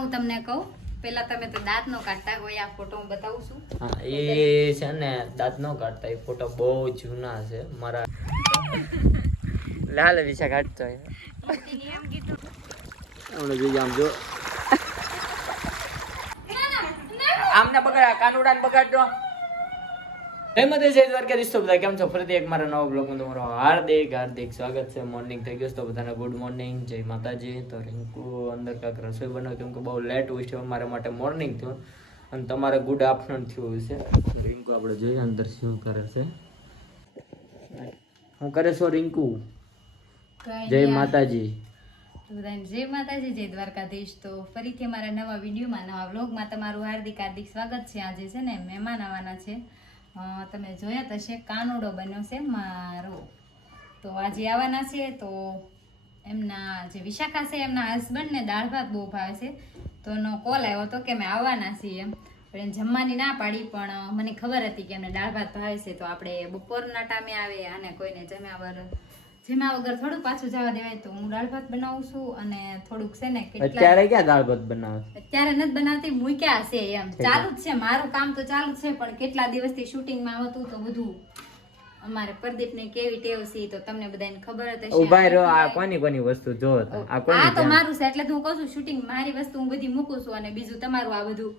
હું તમને કહું પેલા તમે તો દાંત નો કાઢતા હોય આ ફોટો હું બતાવું છું. હા એ છે ને દાંત નો કાઢતા એ ફોટો બહુ જૂના છે મારા. લાલ વિશા કાઢતો એમ કીધું ઓલો જોઈ આમ જો આમને બગાડ કાનુડાને બગાડજો. જય માતા જય દ્વારકાધીશ. તો બધા કેમ છો? ફરીથી એક મારા નવા બ્લોગમાં તમારું હાર્દિક સ્વાગત છે. મોર્નિંગ થઈ ગયું તો બધાને ગુડ મોર્નિંગ, જય માતાજી. તો રિંકુ અંદર કાંઈક રસોઈ બનાવી કેમ કે બહુ લેટ ઉઠ્યો મારા માટે મોર્નિંગ થયું અને તમારે ગુડ આફ્ટરનૂન થયું છે. રિંકુ આપણે જોઈએ અંદર શું કરે છે. શું કરે છો રિંકુ? જય માતાજી. જય માતાજી, જય દ્વારકાધીશ. તો ફરીથી મારા નવા વિડીયોમાં નવા વ્લોગમાં તમારું હાર્દિક સ્વાગત છે. આજે છે ને મહેમાન આવવાના છે. તમે જોયા તો છે કાનુડો બન્યો છે મારો. તો આજે આવવાના છે. તો એમના જે વિશાખા છે એમના હસબન્ડને દાળ ભાત બહુ ભાવે છે. તો એનો કોલ આવ્યો હતો કે અમે આવવાના છીએ એમ. પણ એને જમવાની ના પાડી, પણ મને ખબર હતી કે એમને દાળ ભાત ભાવે છે. તો આપણે બપોરના ટાઈમે આવે અને કોઈને જમ્યા વગર થોડું પાછું જવા દેવાય. તો હું દાળ ભાત બનાવું છું અને થોડુંક છે ને અત્યારે ક્યાં દાળ ભાત બનાવે? અત્યારે નથી બનાવતી, મૂક્યા છે એમ. ચાલુ જ છે મારું કામ તો ચાલુ જ છે, પણ કેટલા દિવસથી શૂટિંગમાં હતું તો બધું અમારે પ્રદીપને કેવી ટેવ છે તો તમને બધાને ખબર જ હશે. ઉભા રહો, આ કોની વસ્તુ જો આ આ તો મારું છે એટલે હું કહું છું શૂટિંગ મારી વસ્તુ હું બધી મૂકું છું અને બીજું તમારું આ બધું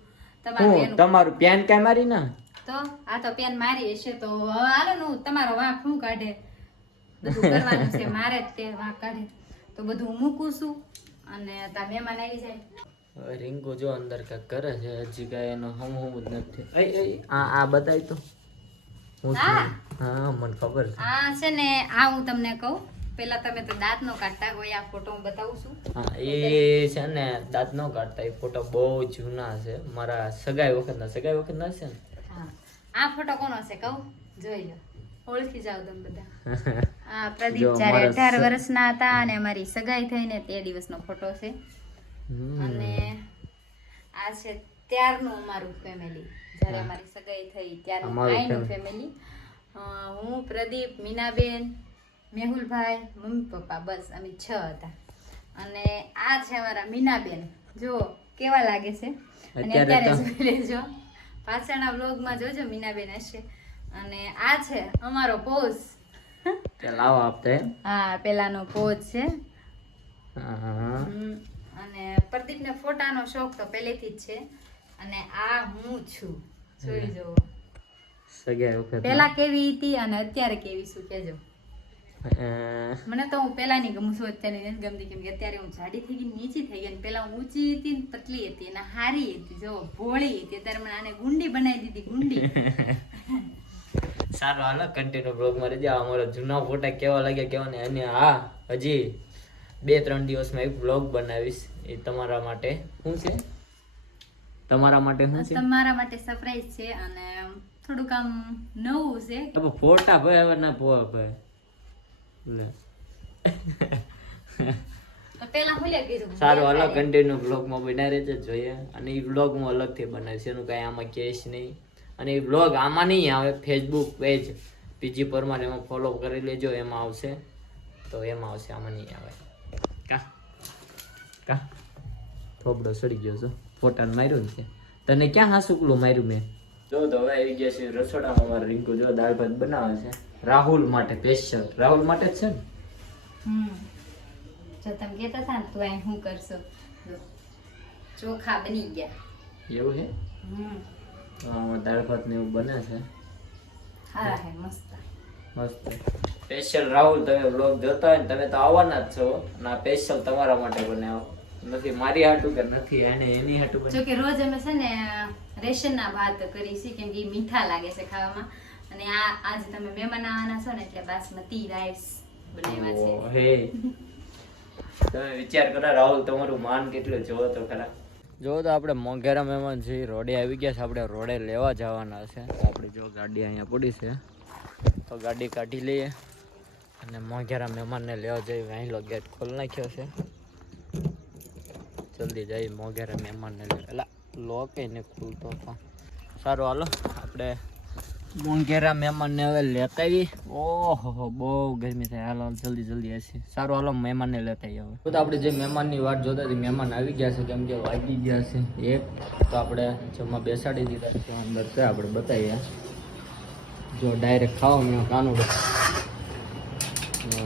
તમારું પેન કાઈ મારી ના તો આ તો પેન મારી હશે. તો હવે હાલો ને તમારો વાંક શું કાઢે બધું કરવાનું છે મારે જ તે વાંક કાઢે તો બધું હું મૂકું છું અને તા મહેમાન આવી જાય. રિંકુ જો અંદર કાંઈક કરે છે, હજી કાંઈ એનો હમ જ નથી. આ બતાય તો હા મને ખબર છે. આ છે ને આ હું તમને કહું પેલા તમે તો દાંત નો કાઢતા હોય આ ફોટો હું બતાવું છું. હા એ છે ને દાંત નો કાઢતા એ ફોટો બહુ જૂના છે મારા સગાઈ વખત ના છે ને. હા આ ફોટો કોનો છે કહું? જોઈ લો, ઓળખી જાવ તમે બધા. આ પ્રદીપ જ્યારે 18 વર્ષના હતા અને અમારી સગાઈ થઈને તે દિવસનો ફોટો છે. અને આ છે ત્યારનું અમારું ફેમિલી, જ્યારે અમારી સગાઈ થઈ ત્યારનું આઈનું ફેમિલી. હું, પ્રદીપ, મીનાબેન, મેહુલભાઈ, મમ્મી પપ્પા, બસ અમે 6 હતા. અને આ છે અમારા મીનાબેન, જો કેવા લાગે છે. અને અત્યારે જોઈ લેજો, પાછળના વ્લોગમાં જોજો મીનાબેન હશે. અને આ છે અમારો પોઝ. લાવો આપતે. હા પેલાનો પોઝ છે. હા અને પ્રદીપને ફોટાનો શોખ તો પહેલેથી જ છે. અને આ હું છું, જોઈ જો સગાઈ વખત પેલા કેવી હતી અને અત્યારે કેવી છું કેજો. મને તો હું પેલાની ગમું છું, અત્યારે નથી ગમતી કેમ કે અત્યારે હું જાડી થઈ ગઈ, નીચી થઈ ગઈ. પેલા ઊંચી હતી ને પતલી હતી અને હારી હતી, જો ભોળી હતી. અત્યારે મને આને ગુંડી બનાવી દીધી, ગુંડી. સારું હાલો કન્ટિન્યુ બ્લોગમાં રહેજો. અમારો જૂના ફોટા કેવા લાગ્યા કેવા ને. અને હા હજી 2-3 દિવસમાં એક બ્લોગ બનાવીશ એ તમારા માટે. શું છે તમારા માટે? શું છે તમારા માટે સરપ્રાઈઝ છે અને થોડુંક આમ નવું છે. ફોટા ભાઈ હવે ના પોવા ભાઈ લે. તો પેલા હું લે કીધું સારું હાલો કન્ટિન્યુ બ્લોગમાં બનાવી રહેજો, જોઈએ. અને એ બ્લોગ હું અલગથી બનાવીશ, એનું કાંઈ આમાં કેશ નહીં. અને એ બ્લોગ આમાં નહીં આવે, ફેસબુક પેજ પીજી પરમાર એમાં ફોલો કરી લેજો, એમાં આવશે. તો એમાં આવશે, આમાં નહીં આવે. કા થોબડો સડી ગયો છો, ફોટાને માર્યું ને તને ક્યાં હાસુકલું માર્યું મેં. જો તો હવે આવી ગયા છે રસોડામાં. અમારે રિંકુ જો દાળ ભાત બનાવે છે રાહુલ માટે સ્પેશિયલ. રાહુલ માટે જ છે ને. જો તમે કહેતા હતા ને તું અહીં શું કરશો, ચોખા બની ગયા. એવું છે? દાળ ભાત ને એવું બને છે. હા હે મસ્ત મસ્ત સ્પેશિયલ. રાહુલ તમે બ્લોગ જોતા હોય ને તમે તો આવવાના જ છો અને આ સ્પેશિયલ તમારા માટે બનાવો. નથી મારી હાટું કે નથી એની હાટું બને. જો કે રોજ અમે છે ને રેશનના ભાત કરી છે કેમ કે મીઠા લાગે છે ખાવામાં. અને આ આજે તમે મહેમાન આવવાના છો ને એટલે બાસમતી રાઈસ બનાવ્યા છે. હે તમે વિચાર કરો રાહુલ તમારું માન કેટલું જોવો તો ખરા. જો તો આપણે મોંઘેરા મહેમાન છે, રોડે આવી ગયા છે. આપણે રોડે લેવા જવાના છે. આપણે જો ગાડી અહીંયા પડી છે તો ગાડી કાઢી લઈએ અને મોંઘેરા મહેમાનને લેવા જઈએ. વહેલો ગેટ ખોલી નાખ્યો છે, જલ્દી જઈએ મોંઘેરા મહેમાનને લેવા. એટલે લોક એને ખુલતો પણ સારું હાલો આપણે મોંઘેરા મહેમાનને હવે લેતા આવી. ઓહો બહુ ગરમી થાય. હાલો જલ્દી જલ્દી હશે. સારું હાલો મહેમાનને લેતા આવી હવે. તો આપણે જે મહેમાનની વાત જોતા હતી મહેમાન આવી ગયા છે, કેમ કે વાગી ગયા છે એક. તો આપણે જમવા બેસાડી દીધા છે. અંદર છે આપણે બતાવીએ. જો ડાયરેક્ટ ખાઓ મેં કાનું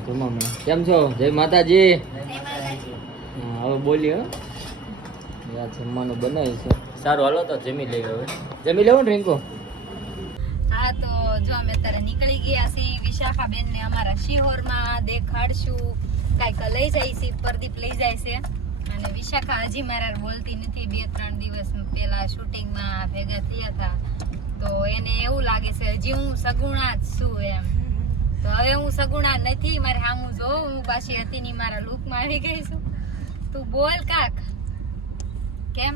જમવા મેં. કેમ છો? જય માતાજી. હવે બોલીએ યાર જમવાનું બનાવ્યું છે. સારું હાલો તો જમી લઈએ હવે. જમી લેવું ને રિંકુ? હા તો જો અમે અત્યારે નીકળી ગયા છીએ વિશાખાબેન ને અમારા શિહોરમાં દેખાડશું. કાંઈક લઈ જાય છે, પ્રદીપ લઈ જાય છે. અને વિશાખા હજી મારા બોલતી નથી. 2-3 દિવસ પહેલા શૂટિંગમાં ભેગા થયા હતા તો એને એવું લાગે છે હજી હું સગુણા જ છું એમ. તો હવે હું સગુણા નથી. મારે સામું જો હું પાછી હતી ની મારા લુકમાં આવી ગઈ છું. તું બોલ કાક. કેમ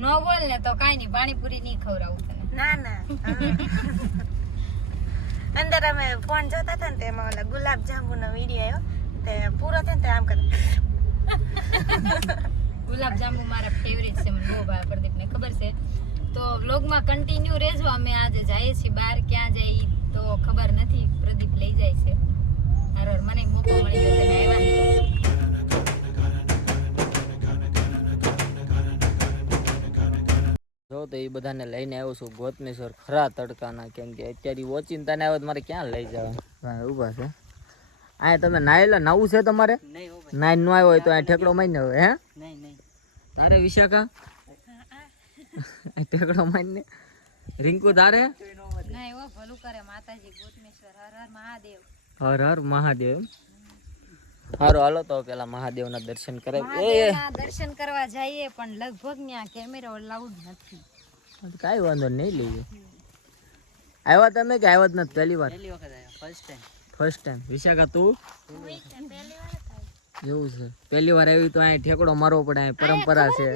ન બોલ ને તો કાંઈ નહીં, પાણીપુરી નહીં ખવડાવું તને. ના ના અંદર અમે ફોન જોતા હતા ને તેમાં ઓલા ગુલાબ જાંબુ નો વિડીયો આવ્યો તે પૂરો થયો ને તે આમ કરે. ગુલાબ જાંબુ મારા ફેવરેટ છે, મને બહુ ભાવે. પ્રદીપને ખબર છે. તો વ્લોગમાં કન્ટિન્યુ રહેજો. અમે આજે જઈએ છીએ બહાર. ક્યાં જઈએ તો ખબર નથી. પ્રદીપ લઈ જાય છે. અરે મને મોકો મળી ગયો, તમે આવ્યા ને. જો તો એ બધાને લઈને આવ્યો છું ગોતમેશ્વર ખરા તડકાના, કેમ કે અત્યારે ઓચિંતાને આવ્યો મારે ક્યાં લઈ જવા ઊભા છે. આ તમે નાયેલા નાવું છે તમારે? નાઈ ન આવ્યો હોય તો આ ઠેકડો મારીને હવે હે તારે વિશાખા ઠેકડો મારીને. રિંકુ તારે? ના એવો ભલું કરે માતાજી ગોતમેશ્વર. હર હર મહાદેવ. હર હર મહાદેવ. સારું હાલો તો પેલા મહાદેવના દર્શન કરાય. મહાદેવના દર્શન કરવા જઈએ પણ લગભગ ત્યાં કેમેરા અલાઉડ નથી. કાંઈ વાંધો નહીં લઈએ. આવ્યા તમે કે આવ્યા જ નથી? પહેલી વાર? First time. વિશાખા તું? એવું છે પહેલી વાર આવી તો અહીં ઠેકડો મારવો પડે. અહીં પરંપરા છે.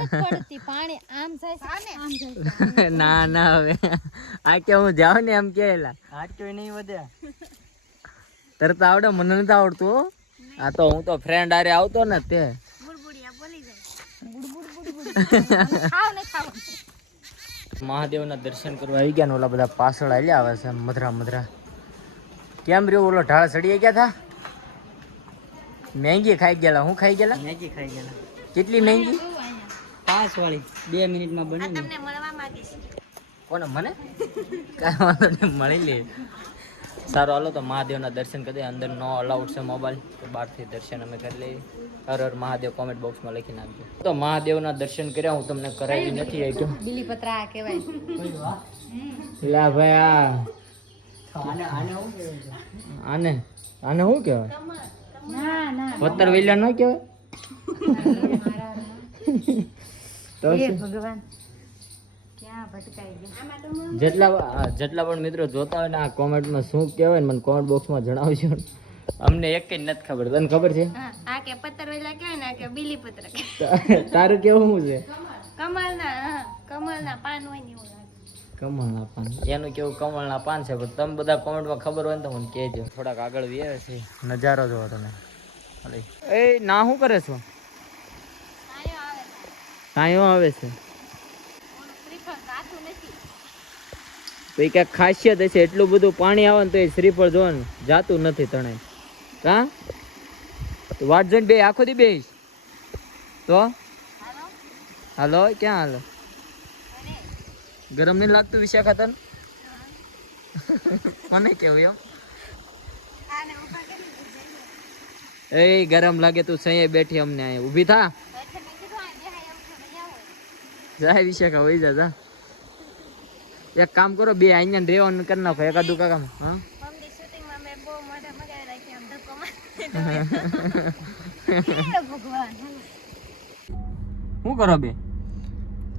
પાણી આમ જાય છે, આમ જાય છે. ના ના હવે આ કે હું જાઉં ને એમ કેલા હાથ કોઈ નહીં વધે. તરત આવડે? મને નથી આવડતું હો. આ તો હું તો ફ્રેન્ડ આરે આવતો ને તે બુડબુડિયા બોલી જાય. ખાવ ને ખાવ. મહાદેવના દર્શન કરવા આવી ગયા ને ઓલા બધા પાછળ આલ્યા આવે છે મધરા મધરા. કેમ રહ્યો ઓલો ઢાળ ચડી ગયા થા? મેંગી ખાઈ ગયેલા. હું ખાઈ ગયેલા? મેંગી ખાઈ ગયેલા. કેટલી મેંગી? 5 વાળી 2 મિનિટમાં બની. તમને મળવા માંગીશ. કોને? મને? કાંઈ વાંધો નહીં, મળી લે. સારું હાલો તો મહાદેવના દર્શન કરી દઈએ. અંદર નો અલાઉડ છે મોબાઈલ, તો બહારથી દર્શન અમે કરી લઈએ. હર હર મહાદેવ કોમેન્ટ બોક્સમાં લખી નાખજો. તો મહાદેવના દર્શન કર્યા. હું તમને કરાવી નથી આવ્યો. બીલીપત્રા કહેવાય. લા ભાઈ આને આને શું કહેવાય? ના ના પત્તર વેલા ન કહેવાય તો હે ભગવાન ક્યાં ભટકાઈ ગયા. જેટલા પણ મિત્રો જોતા હોય ને આ કોમેન્ટમાં શું કહેવાય ને મને કોમેન્ટ બોક્સમાં જણાવજો. અમને એક કઈ નથી ખબર. તને ખબર છે? આ કે પત્તરવેલા કહેવાય ને, આ કે બીલીપત્ર. તારું કેવું શું છે? કમળના પાન હોય ને એવું લાગે. કમળના પાન. એનું કેવું કમળના પાન છે, પણ તમે બધા કોમેન્ટમાં ખબર હોય ને તો મને કહેજો. થોડાક આગળ વ્યાવે છે નજારો જોવો તમે. એ ના શું કરે છો? કાંઈ આવે છે તો એ ક્યાંક ખાસિયત હશે. એટલું બધું પાણી આવે ને તો એ શ્રીફળ જોવાનું જાતું નથી તણાય. કા વાટ જોઈને બે આખો દી બેસ તો હાલો. ક્યાં હાલો? ગરમ નહીં લાગતું વિશાખા તને? મને કેવું એમ એ ગરમ લાગે તું સહી બેઠી અમને અહીંયા ઊભી થા. જાય વિશાખા વહી જા. એક કામ કરો, બે અહીંયા રેવાનું કરી નાખો એકાદું કામ. હા શૂટિંગમાં મેં બહુ મોઢા મગાવી રાખી આમ ધક્કો ભગવાન શું કરો બે?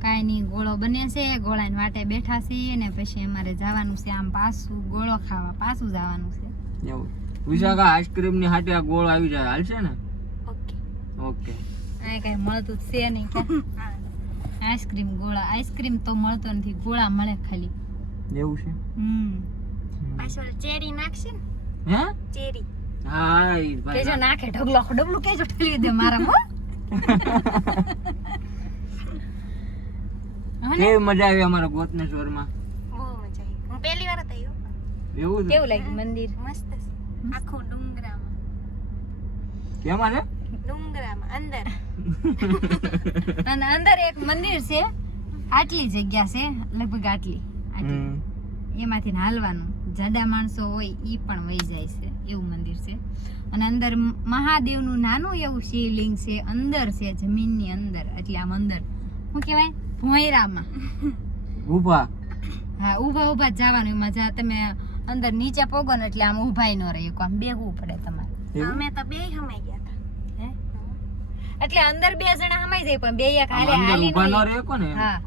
કાંઈ નહીં, ગોળો બને છે. ગોળાની વાટે બેઠા છીએ ને પછી અમારે જવાનું છે આમ પાછું ગોળો ખાવા. પાછું જવાનું છે. એવું વિશાખા આઈસ્ક્રીમ ની હાટે આ ગોળ આવી જાય હાલશે ને? Okay okay. આ કઈ મળતું છે નહીં કે આઈસ્ક્રીમ ગોળા. આઈસ્ક્રીમ તો મળતો નથી, ગોળા મળે ખાલી. એવું છે? પાછળ ચેરી નાખશે ને. હે ચેરી? હા ઈ કેજો ભાઈ નાખે ઢગલો ડબલું કેજો ઠેલી દે મારા મો. કેવી મજા આવી અમારા ગોતમેશ્વર માં. બહુ મજા આવી. હું પહેલી વાર હતી. એવું છે કેવું લાગ્યું મંદિર? મસ્ત છે આખું ડુંગરામાં કેમાં છે ડુંગરામાં અંદર અને અંદર એક મંદિર છે, આટલી જગ્યા છે, લગભગ આટલી એમાંથી હાલવાનું, જાડા માણસો હોય ઈ પણ વહી જાય છે એવું મંદિર છે. અને અંદર મહાદેવનું નાનું એવું શિવલિંગ છે, અંદર છે જમીનની અંદર, એટલે આમ અંદર શું કહેવાય ભોંયરામાં ઊભા હા ઊભા ઊભા જવાનું. એમાં જા તમે અંદર નીચે પોગો ને એટલે આમ ઊભાઈ ન રહે, આમ બેહવું પડે તમારે. અમે તો બે હમાઈ ગયા હતા હે એટલે અંદર બે જણા હમાઈ જાય પણ બે એક હાલે અંદર હાલી ઊભા ન નો રહે કોને હા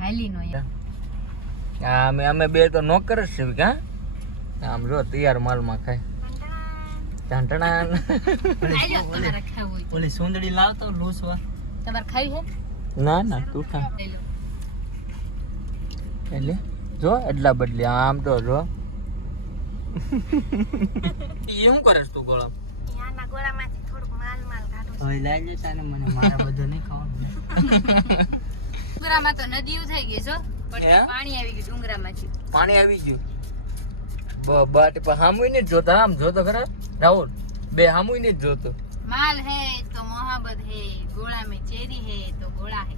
હાલી નો અમે બે તો નોકર જ છે કા આમ જો તૈયાર માલમાં ખાય ઢાંટણા આજો તમારે ખાવું હોય ઓલી સુંદડી લાવતો લૂસવા તમારે ખાવી છે ના ના તું ખા લઈ લો. એટલે જો એટલા બદલી આમ તો જો એમ કરસ તું ગોળા આના ગોળામાંથી થોડુંક માલ કાઢું હવે લઈ લે તાને મને મારા બધું નહીં ખાવાનું ડુંગરામાં તો નદીઓ થઈ ગઈ છો પણ હે? પાણી આવી ગયું ડુંગરામાંથી. પાણી આવી ગયું બટ પણ હામુય ને જોતા આમ જોતો ખરા રાહુલ બે હામુય ને જોતો माल है तो मोहब्बत है, गोला में चेरी है तो गोला है.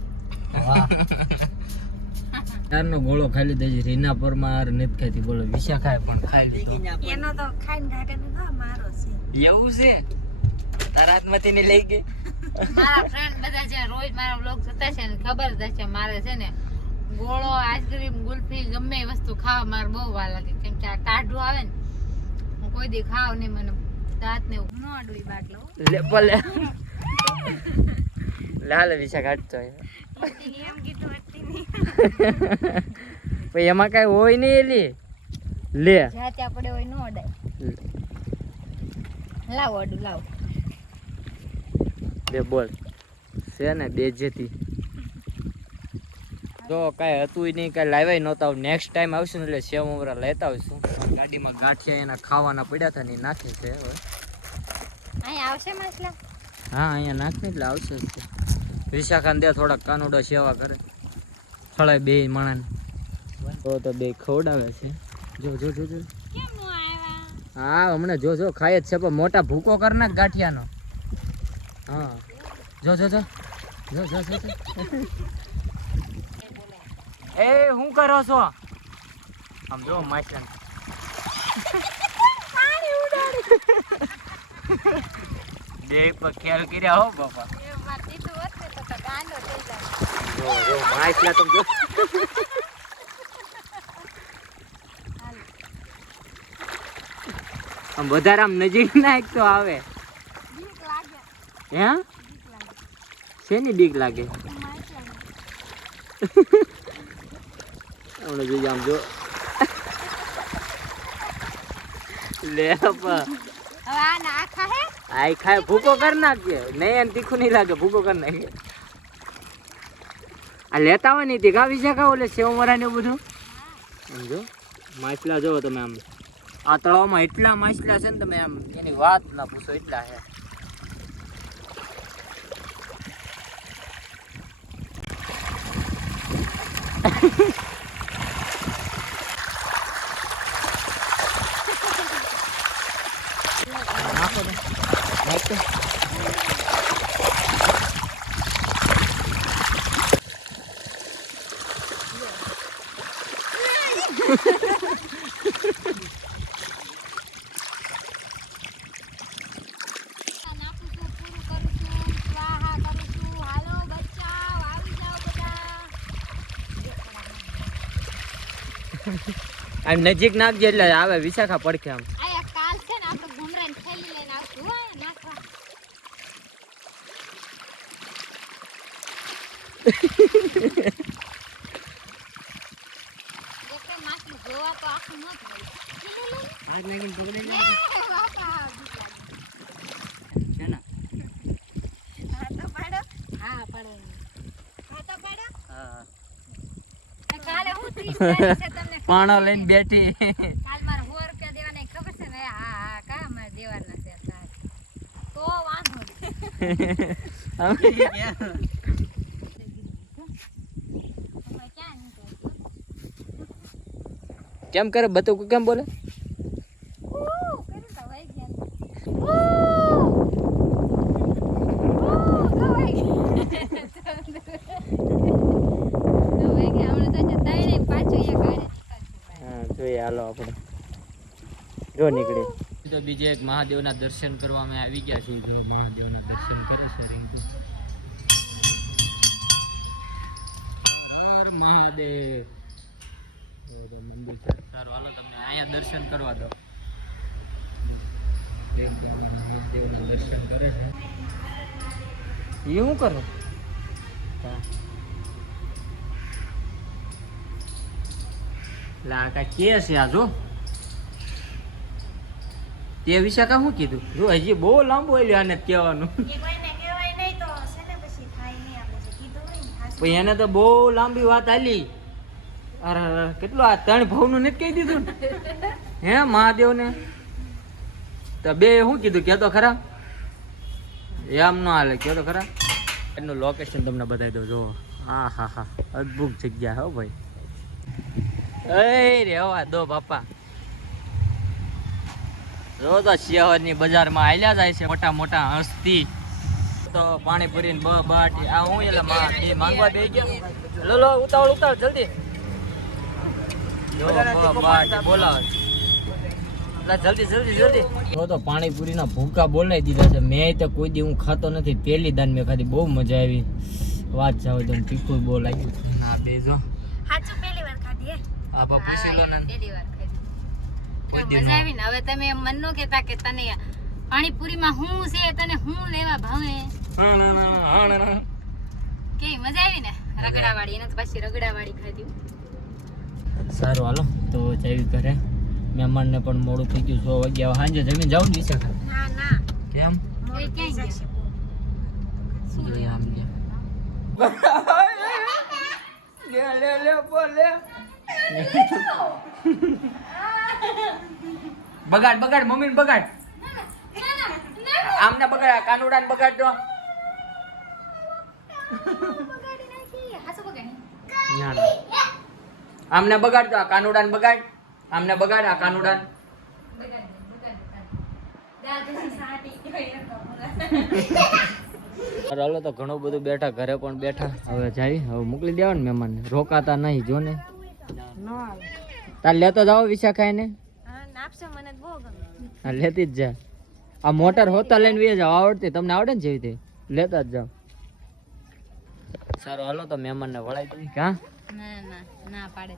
યારનો ગોળો ખાલી દેજી રીના પરમાર નથી ખાતી બોલો વિશાખાએ પણ ખાઈ લીધો એનો તો ખાઈને ઢાકે દીધો મારો છે એવું છે તારા હાથમાંથી ને લઈ ગઈ મારા ફ્રેન્ડ બધા જે રોજ મારા વ્લોગ જોતા છે ને ખબર જ છે મારે છે ને ગોળો આઈસ્ક્રીમ ગુલ્ફી ગમે એ વસ્તુ ખાવા મારે બહુ વાર લાગે, કેમ કે આ ટાઢું આવે ને હું કોઈ દી ખાવ નહીં, મને દાંત ને એવું ન અડવી બાટલો લે ભલે લાલ વિશાખા હટતો એમ કીધું હતી નહીં પછી એમાં કઈ હોય નહીં એલી લે જ્યાં ત્યાં પડે હોય ન અડાય. લાવ અડું લાવ. બે બોલ છે ને બે જેતી જો કાંઈ હતું નહીં કાંઈ લાવ્યા નહોતા. નેક્સ્ટ ટાઈમ આવશું ને એટલે સેવ મમરા લેતા આવશું. ગાડીમાં ગાંઠિયા એના ખાવાના પડ્યા હતા ને એ નાખે છે હવે. અહીંયા આવશે માછલા? હા અહીંયા નાખ ને એટલે આવશે જ તે. વિશાખાને દે થોડાક કાનુડા સેવા કરે થોડા બે માણસ તો બે ખવડાવે છે. જો જો જો જો કેમ નો આવ્યા? હા હમણાં જો જો ખાય જ છે પણ મોટા ભૂકો કર નાખ ગાંઠિયાનો. હા જો જો જો જો જો જો એ હું કરો છો આમ જો માછલા બે પર ખ્યાલ કર્યા હો બાપા. એ માર દીધું હોત ને તો ગાંડો થઈ જાય. જો જો માછલા તો જો આમ વધારે આમ નજીક નાખ તો આવે બીક લાગે. હે શેની બીક લાગે હમણાં જોઈએ આમ જો લે હવે આ નાખા હે આઈ ખાય ભૂકો કર નાખજે નહીં એને તીખું નહીં લાગે ભૂકો કર નાખે. આ લેતા હોય નહીં તે ગાવી છે કા ઓલે સેવ મરા ને એવું બધું સમજો. માછલા જોવો તમે આમ આ તળાવમાં એટલા માછલા છે ને તમે આમ એની વાત ના પૂછો એટલા છે. નાખો તો નાખો નાખું છું, પૂરું કરું છું, સ્વાહા કરું છું. હાલો બચ્ચાઓ આવી જાઓ બધા. આમ નજીક નાખજે એટલે આવે વિશાખા પડખે આમ. આ કાલ છે ને આપણે ઘુમરાને થેલી લઈને આવશું હો નાખવા. એટલે માછલું જોવા તો આખું ન જ હોય. હાથ નાખીને પકડે એ બાપા, બીક લાગે. છે ને હા તો પાડો હા પડે. હા તો પાડો હા તો કાલે હું 30 તારીખ છે તમને ખબર પાણો છે લઈને ને? બેઠી કાલ મારે 100 રૂપિયા દેવાના એ ખબર છે ને? હા હા કા મારે દેવાના છે સાહેબ. તો વાંધો નહીં. તમે ક્યાં નીકળો છો? કેમ કરે બતકું કેમ બોલે? જોઈએ હાલો આપણે જો નીકળે તો બીજે એક મહાદેવના દર્શન કરવા અમે આવી ગયા છીએ. જો મહાદેવના દર્શન કરે છે રિંકુ. હર મહાદેવ. મંદિર છે સારું હાલો તમને અહીંયા દર્શન કરવા દો. મહાદેવના દર્શન કરે છે. એ શું કરો? લા કા કે છે આ જો તે વિશે કા શું કીધું? જો હજી બહુ લાંબુ આવ્યું આને કહેવાનું. એને તો બહુ લાંબી વાત આલી. અરે કેટલું આ 3 ભાવનું નથી કહી દીધું ને હે મહાદેવ ને. તો બે શું કીધું કે તો ખરા? એમ ન હાલે કે તો ખરા. એનું લોકેશન તમને બતાવી દઉં. જો હા હા હા અદભુત જગ્યા હો ભાઈ. એ રેવા દો બાપા. જો તો શહેરની બજારમાં આલ્યા જાય છે મોટા મોટા હસ્તી. તો પાણીપુરી ને બાટી આ હું એટલે માંગવા દઈ ગયા. લો ઉતાવળ ઉતાવળ જલ્દી. બોલાવે જલ્દી જલ્દી જલ્દી. જો તો પાણીપુરી ના ભૂકા બોલાવી દીધા છે. મેં તો કોઈ દી હું ખાતો નથી. પહેલી દાન મેં ખાધી. બહુ મજા આવી. વાત જાવ તો તીખું બહુ લાગ્યું. ના બે જો હાચું પહેલી વાર ખાધી હે. આ પછી લો ને પહેલી વાર ખાધી. મજા આવી ને. હવે તમે એમ મન નો કહેતા કે તને પાણીપુરીમાં શું છે, તને શું લેવા ભાવે? કે મજા આવી ને રગડાવાળી. એને તો પછી રગડાવાળી ખાધી. સારું હાલો તો જઈ કરે. મહેમાનને પણ મોડું થઈ ગયું. 100 વાગ્યા સાંજે જમીન જાવ ને વિશે. ના ના કેમ? મોડું થઈ જશે. બગાડ બગાડ મમ્મી બગાડ. આમને બગાડ કાનુડા ને બગાડ દો. આમને બગાડ દો આ કાનુડા ને બગાડ. આમને બગાડ આ કાનુડા ને. હાલો તો ઘણું બધું બેઠા. ઘરે પણ બેઠા. હવે જાય. હવે મોકલી દેવા ને મહેમાનને. રોકાતા નહીં જો ને. તાર લેતો જાઓ વિશાખા એને. હા લેતી જ જા. આ મોટર હોતા લઈને વે જાવ. આવડતી તમને આવડે ને જેવી તે લેતા જ જાવ. સારું હાલો તો મહેમાન ને વળાઈ દઈ. કા ના ના ના પાડે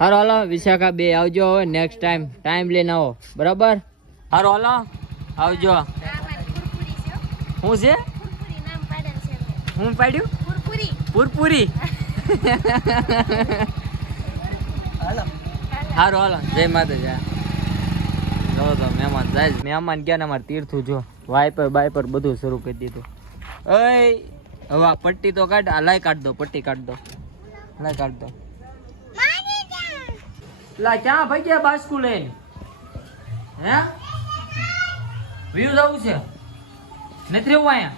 હારો હાલો વિશાખા બે આવજો. હવે નેક્સ્ટ ટાઈમ લઈને આવો બરાબર. હારો હાલો આવજો. શું છે? હું પાડ્યું? પુરપુરી. હારો હાલો જય માતાજી. જો તો મહેમાન જાય. મહેમાન ગયા ને અમારે તીર્થું જો વાઇપર બાઇપર બધું શરૂ કરી દીધું. હવે આ પટ્ટી તો કાઢ. આ લાઈ કાઢ દો. પટ્ટી કાઢ દો. લાઈ કાઢ દો. લા ક્યાં ભાગ્યા બાસ્કુ લઈને? હે વ્યૂ જવું છે નથી રહેવું અહીંયા.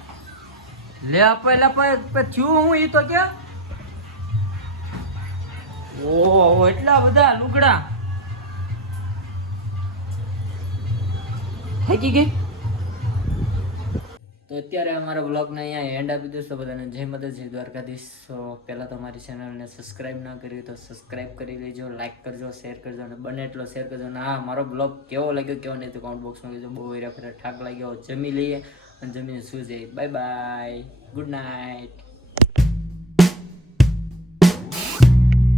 લે આપે થયું હું ઈ તો કે. ઓહો એટલા બધા લુગડા થાકી ગઈ. તો અત્યારે અમારા બ્લોગને અહીંયા એન્ડ આપી દઈશું. બધાને જય માતાજી દ્વારકાધીશ. પહેલાં તો મારી ચેનલને સબસ્ક્રાઈબ ના કરી તો સબસ્ક્રાઈબ કરી લેજો. લાઈક કરજો, શેર કરજો અને બને એટલો શેર કરજો. અને હા મારો બ્લોગ કેવો લાગ્યો કેવો નહીં તો કોમેન્ટ બોક્સમાં કહેજો. બહુ હેરા ફેરા ઠાક લાગ્યો. જમી લઈએ અને જમીને સુઈ જઈએ. Bye bye. Good night.